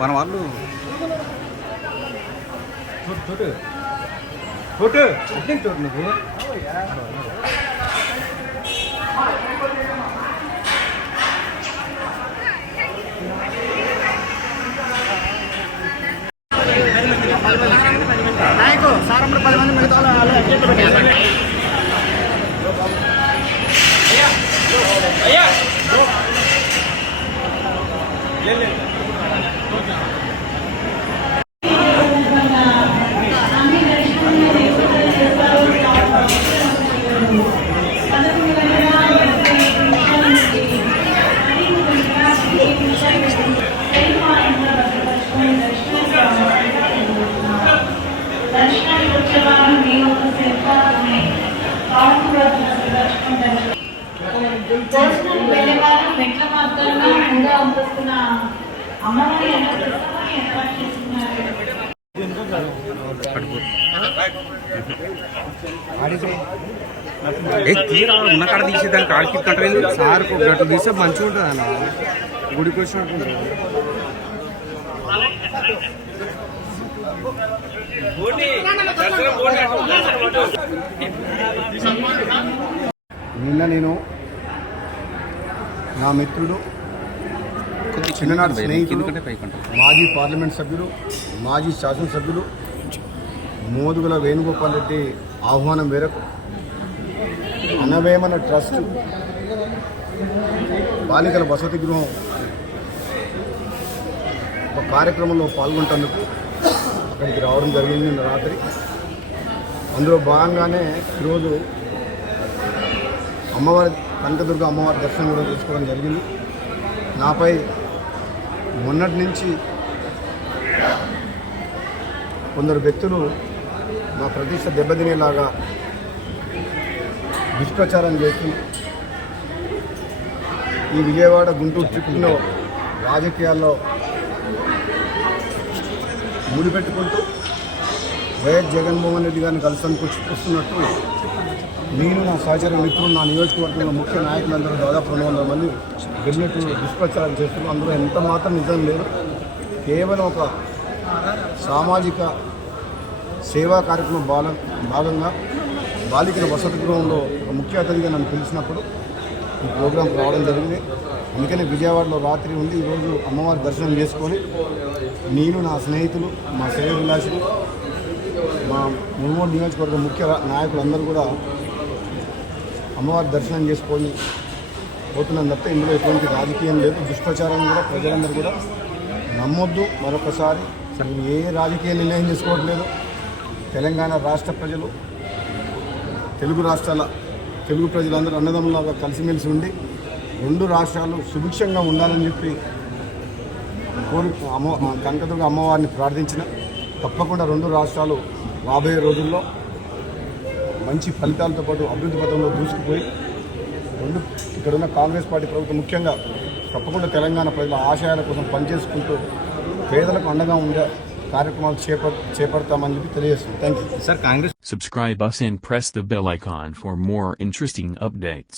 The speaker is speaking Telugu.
మన వాళ్ళు చూడు చూడు చూడు నువ్వు నాయకు సారంలో 10 మంది మిగతా వెళ్ళేవారు మెట్ల మార్గంగా ముందు వస్తున్న అమ్మవారి ఏర్పాటు చేస్తున్నారు. ఉన్న కాడ తీసేదానికి ఆడికి కంట్రైంది సార్ గట్టు తీస్తే మంచిగా ఉంటుంది అన్న గుడికి వచ్చినట్టు నిన్న నేను నా మిత్రుడు చిన్ననాటి స్నేహితుడు మాజీ పార్లమెంట్ సభ్యులు మాజీ శాసనసభ్యులు మోదుగుల వేణుగోపాల్ రెడ్డి ఆహ్వానం మేరకు అన్నవేమన ట్రస్ట్ బాలికల వసతి గృహం ఒక కార్యక్రమంలో పాల్గొంటేందుకు అక్కడికి రావడం జరిగింది నిన్న రాత్రి. అందులో భాగంగానే ఈరోజు అమ్మవారి కనకదుర్గ అమ్మవారి దర్శనం కూడా చేసుకోవడం జరిగింది. నాపై మొన్నటి నుంచి కొందరు వ్యక్తులు మా ప్రతిష్ట దెబ్బతినేలాగా దుష్ప్రచారం చేస్తూ ఈ విజయవాడ గుంటూరు ట్రిప్లో రాజకీయాల్లో ముడిపెట్టుకుంటూ వైఎస్ జగన్మోహన్ రెడ్డి గారిని కలిసడానికి చూస్తున్నట్టు నేను నా సహచర మిత్రులు నా నియోజకవర్గంలో ముఖ్య నాయకులందరూ దాదాపు 200 మంది వెళ్ళినట్టు దుష్ప్రచారం చేస్తున్నారు. అందులో ఎంత మాత్రం నిజం లేదు. కేవలం ఒక సామాజిక సేవా కార్యక్రమం భాగంగా బాలికల వసతి గృహంలో ఒక ముఖ్య అతిథిగా నన్ను పిలిచినప్పుడు ఈ ప్రోగ్రాం రావడం జరిగింది. అందుకని విజయవాడలో రాత్రి ఉండి ఈరోజు అమ్మవారి దర్శనం చేసుకొని నేను నా స్నేహితులు మా శ్రేయోభిలాషులు మా మునుగోడు నియోజకవర్గ ముఖ్య నాయకులందరూ కూడా అమ్మవారి దర్శనం చేసుకొని పోతున్నాం తప్ప ఇందులో ఎటువంటి రాజకీయం లేదు. దుష్ప్రచారం కూడా ప్రజలందరూ కూడా నమ్మొద్దు. మరొకసారి ఏ రాజకీయ నిర్ణయం తీసుకోవట్లేదు. తెలంగాణ రాష్ట్ర ప్రజలు తెలుగు రాష్ట్రాల తెలుగు ప్రజలందరూ అన్నదమ్ములాగా కలిసిమెలిసి ఉండి 2 రాష్ట్రాలు సుభిక్షంగా ఉండాలని చెప్పి కనకదుర్గ అమ్మవారిని ప్రార్థించిన తప్పకుండా 2 రాష్ట్రాలు రాబోయే రోజుల్లో మంచి ఫలితాలతో పాటు అభివృద్ధి పథంలో దూసుకుపోయి ఇక్కడున్న కాంగ్రెస్ పార్టీ ప్రభుత్వం ముఖ్యంగా తప్పకుండా తెలంగాణ ప్రజల ఆశయాల కోసం పనిచేసుకుంటూ పేదలకు అండగా ఉండే కార్యక్రమాలు చేపడతామని చెప్పి తెలియజేస్తుంది. Thank you. Sir Congress Subscribe us and press the bell icon for more interesting updates.